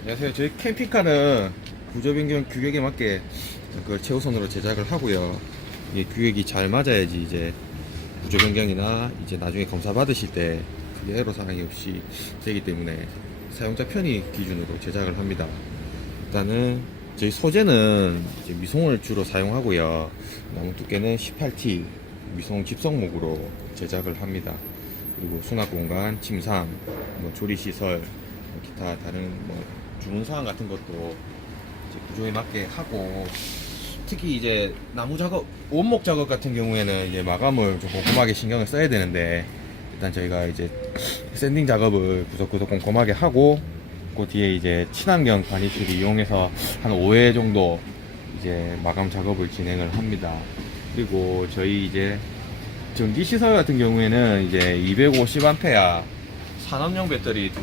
안녕하세요. 저희 캠핑카는 구조 변경 규격에 맞게 그 최우선으로 제작을 하고요. 이 규격이 잘 맞아야지 이제 구조 변경이나 이제 나중에 검사 받으실 때 크게 애로 사항이 없이 되기 때문에 사용자 편의 기준으로 제작을 합니다. 일단은 저희 소재는 미송을 주로 사용하고요. 나무 두께는 18T 미송 집성목으로 제작을 합니다. 그리고 수납 공간, 침상, 뭐 조리 시설, 뭐 기타 다른 뭐 주문 사항 같은 것도 구조에 맞게 하고 특히 이제 나무 작업, 원목 작업 같은 경우에는 이제 마감을 좀 꼼꼼하게 신경을 써야 되는데 일단 저희가 이제 샌딩 작업을 구석구석 꼼꼼하게 하고 그 뒤에 이제 친환경 바니쉬를 이용해서 한 5회 정도 이제 마감 작업을 진행을 합니다. 그리고 저희 이제 전기 시설 같은 경우에는 이제 250A 산업용 배터리 두